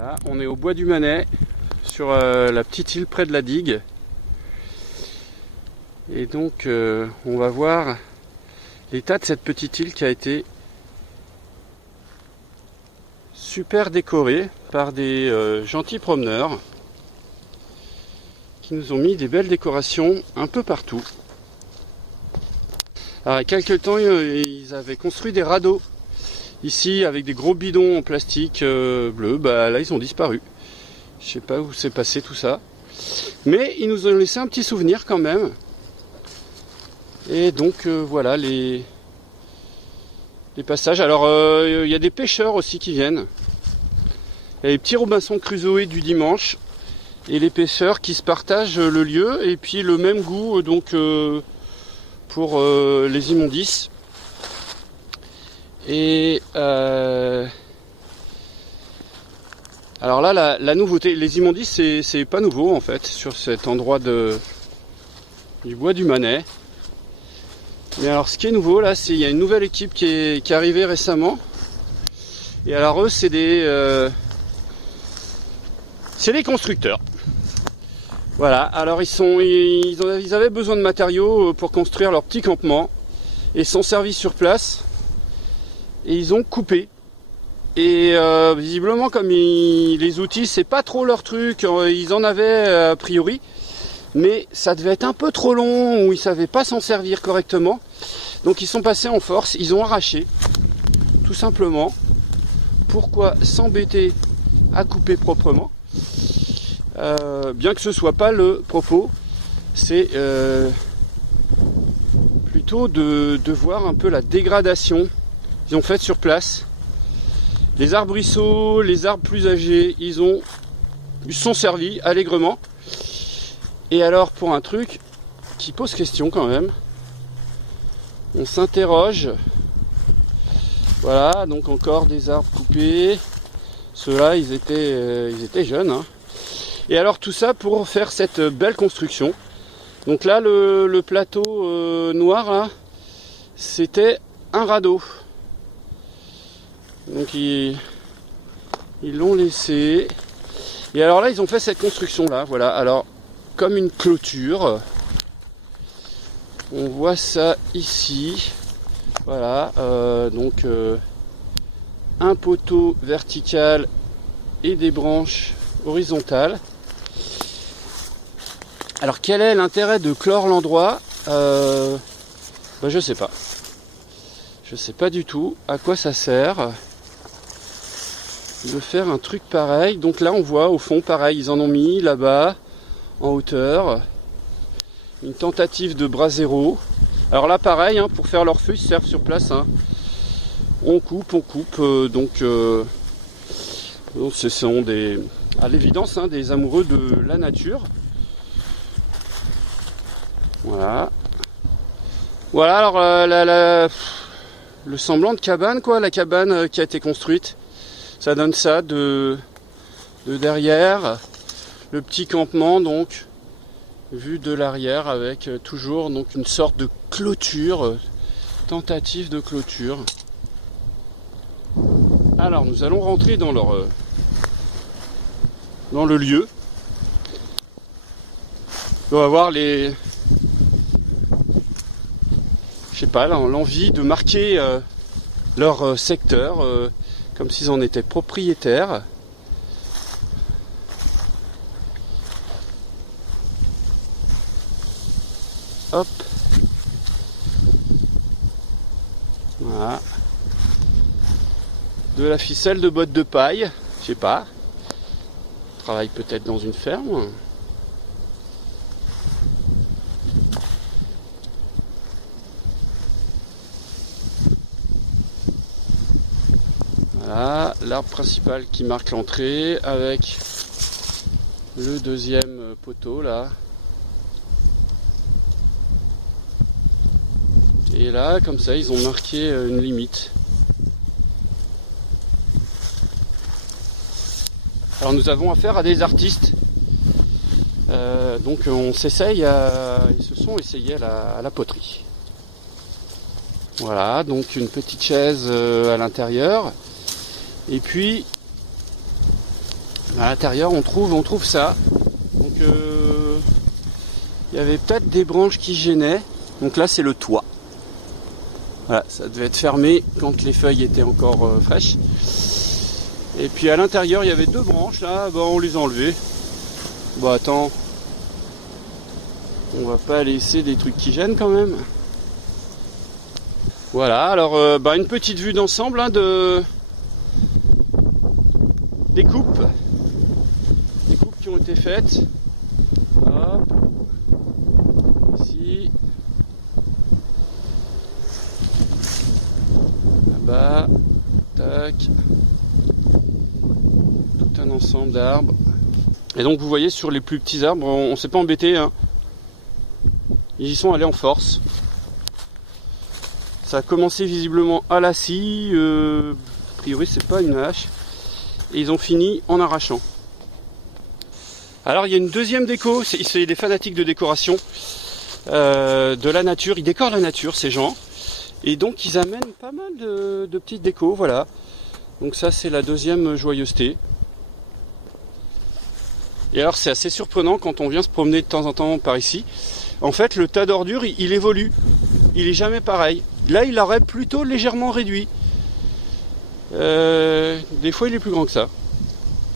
Là, on est au bois du Manet, sur la petite île près de la digue. Et donc on va voir l'état de cette petite île qui a été super décorée par des gentils promeneurs qui nous ont mis des belles décorations un peu partout. Alors, il y a quelques temps, ils avaient construit des radeaux ici avec des gros bidons en plastique bleu. Bah là, ils ont disparu. Je sais pas où s'est passé tout ça, mais ils nous ont laissé un petit souvenir quand même. Et donc voilà les passages. Alors il y a des pêcheurs aussi qui viennent. Il y a les petits Robinson Crusoe du dimanche et les pêcheurs qui se partagent le lieu et puis le même goût donc pour les immondices. Et alors là la nouveauté, les immondices c'est pas nouveau en fait sur cet endroit du bois du Manet. Mais alors ce qui est nouveau là, c'est il y a une nouvelle équipe qui est arrivée récemment. Et alors eux c'est des constructeurs. Voilà, alors ils avaient besoin de matériaux pour construire leur petit campement et sont servis sur place. Et ils ont coupé. Et visiblement comme les outils c'est pas trop leur truc, ils en avaient a priori. Mais ça devait être un peu trop long ou ils ne savaient pas s'en servir correctement. Donc ils sont passés en force, ils ont arraché, tout simplement. Pourquoi s'embêter à couper proprement bien que ce ne soit pas le propos, c'est plutôt de voir un peu la dégradation qu'ils ont faite sur place. Les arbrisseaux, les arbres plus âgés, ils se sont servis allègrement. Et alors pour un truc qui pose question quand même, on s'interroge. Voilà, donc encore des arbres coupés. Ceux-là, ils étaient jeunes. Hein. Et alors tout ça pour faire cette belle construction. Donc là, le plateau noir, là, c'était un radeau. Donc ils l'ont laissé. Et alors là, ils ont fait cette construction-là. Voilà, alors comme une clôture. On voit ça ici. Voilà, donc un poteau vertical et des branches horizontales. Alors quel est l'intérêt de clore l'endroit je sais pas. Je sais pas du tout à quoi ça sert de faire un truc pareil. Donc là on voit au fond pareil, ils en ont mis là-bas en hauteur. Une tentative de brasero. Alors là pareil, hein, pour faire leur feu, ils se servent sur place. Hein. On coupe. Donc ce sont à l'évidence des amoureux de la nature. Voilà. Voilà alors le semblant de cabane quoi, la cabane qui a été construite. Ça donne ça de derrière. Le petit campement donc. Vue de l'arrière avec toujours donc une sorte de clôture, tentative de clôture. Alors nous allons rentrer dans le lieu. On va voir je sais pas, l'envie de marquer leur secteur comme s'ils en étaient propriétaires. Hop. Voilà. De la ficelle de bottes de paille, je sais pas. Travaille peut-être dans une ferme. Voilà, l'arbre principal qui marque l'entrée avec le deuxième poteau là. Et là, comme ça, ils ont marqué une limite. Alors nous avons affaire à des artistes. Donc on s'essaye ils se sont essayés à la poterie. Voilà, donc une petite chaise à l'intérieur. Et puis À l'intérieur, on trouve ça. Donc, il y avait peut-être des branches qui gênaient. Donc là, c'est le toit. Voilà, ça devait être fermé quand les feuilles étaient encore fraîches. Et puis à l'intérieur, il y avait 2 branches là. Bon, on les a enlevées. Bon, attends. On va pas laisser des trucs qui gênent quand même. Voilà, alors une petite vue d'ensemble hein, des coupes. Des coupes qui ont été faites. Hop. Ici. Là-bas. Tac. Tout un ensemble d'arbres. Et donc vous voyez sur les plus petits arbres, on s'est pas embêté. Hein. Ils y sont allés en force. Ça a commencé visiblement à la scie. A priori c'est pas une hache. Et ils ont fini en arrachant. Alors il y a une deuxième déco, c'est des fanatiques de décoration de la nature, ils décorent la nature ces gens, et donc ils amènent pas mal de petites décos, voilà. Donc ça c'est la deuxième joyeuseté. Et alors c'est assez surprenant quand on vient se promener de temps en temps par ici. En fait le tas d'ordures il évolue, il est jamais pareil. Là il aurait plutôt légèrement réduit. Des fois il est plus grand que ça.